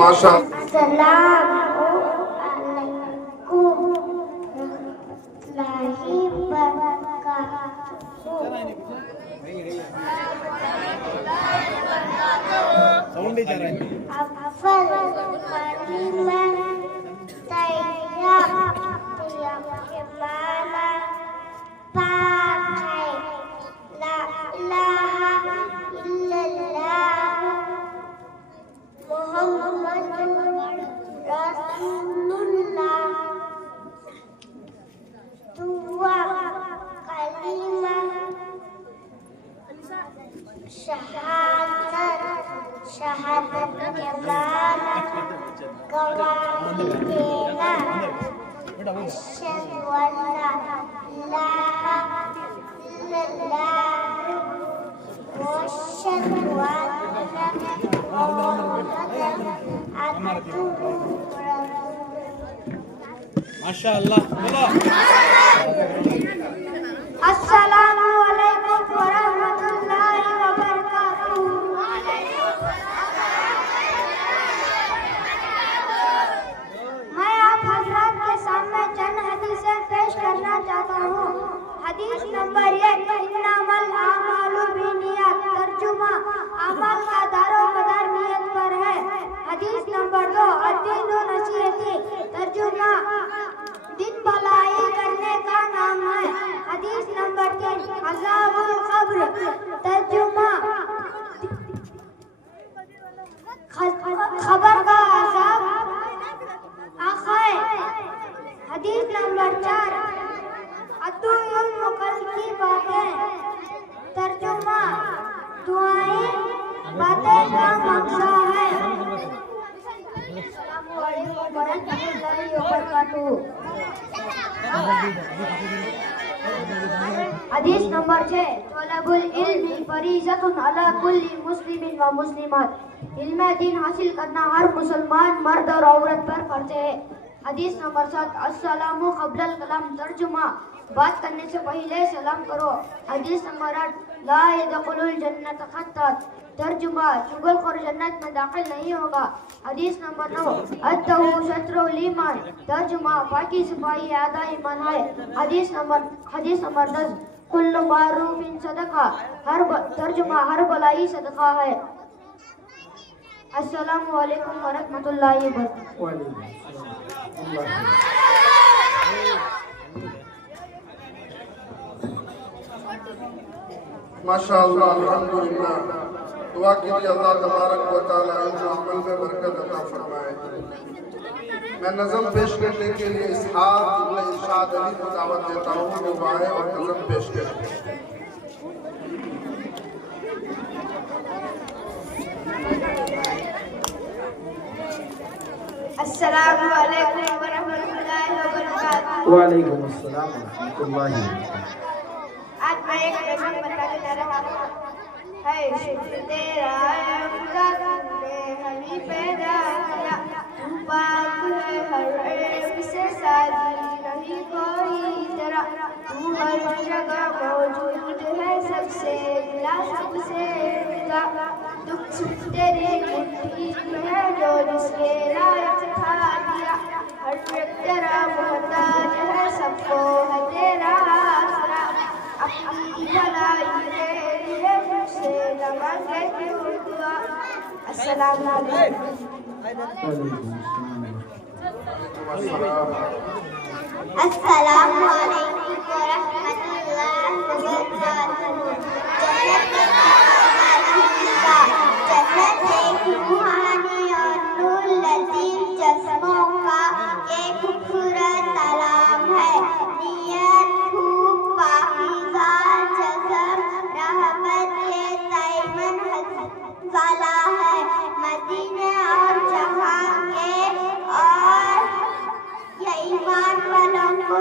माशा शहादत के माना गवाही देना अशहदु अल्ला इलाहा इल्लल्लाह व अशहदु अन्ना मुहम्मदन अब्दुहु व रसूलुहु। माशाअल्लाह। अस्सलामु अलैकुम व रहमतुल्लाहि व बरकातुहू। मैं आप हजरात के सामने चंद हदीसें पेश करना चाहता हूँ। हदीस नंबर 1, इन्नमल आमालु अज़ाबुल क़ब्र तर्जुमा खबर का अज़ाब आखाए। हदीस नंबर 4 अतुल मुकल की बातें तर्जुमा दुआएं बातें का मकसद है। अस्सलामु अलैकुम वरहमतुल्लाहि वबरकातुहू। हदीस नंबर 6 तलबुल इल्मी फरीज़तुन अला कुल्ली मुस्लिमिन व मुस्लिमात। इल्म दीन हासिल करना हर मुसलमान मर्द और औरत पर फर्ज है। हदीस नंबर 7 अस्सलामु क़ब्लल कलाम तर्जुमा बात करने से पहले सलाम करो। हदीस नंबर 8 ला यदखुलुल जन्नत ख़त्तात तर्जुमा चुगलखोर जन्नत में दाखिल नहीं होगा। हदीस नंबर 9 अत्तहु शत्रुल ईमान तर्जुमा पाकी सफाई आधा ईमान है। हदीस नंबर 10 कुल्लु मारूफिन सदका तर्जुमा हर भलाई सदका है। अस्सलामु अलैकुम वरहमतुल्लाहि वबरकातुहू। माशाअल्लाह अल्हम्दुलिल्लाह। दुआ कीजिए अल्लाह तबारक व तआला इन अमल में बरकत अता फरमाए। मैं नज़म पेश करने के लिए इसहाक इब्न इरशाद अली को दावत देता हूँ कि वो आए और नज़म पेश करें। अस्सलामु अलैकुम वरहमतुल्लाहि वबरकातुहू। वालेकुम अस्सलाम वरहमतुल्लाहि वबरकातुहू। आज मैं एक नज़म बताने जा रहा हूँ। है शुक्र तेरा है खुदा तूने हमें पैदा किया। तू पाक है हर ऐब से सारी नहीं कोई तेरा। तू हर जगह मौजूद है सबसे मिला सबसे जुदा। दुख सुख तेरी मुट्ठी में है जो जिसके लायक था दिया। हर एक तेरा मोहताज है सबको है तेरा आसरा। अपनी भलाई तेरी है मुझसे न मांगे क्यों दुआ। अस्सलामु अलैकुम। अस्सलामु अलैकुम वरहमतुल्लाहि वबरकातुहू। जन्नत एक रूहानी और नूर लजीज चश्मों का एक खूबसूरत तालाब है। नियत खूब पाकीज़ा जज़ब रहमत के तैमन वाला है। मदीने और जहां के और ये ईमान वालों को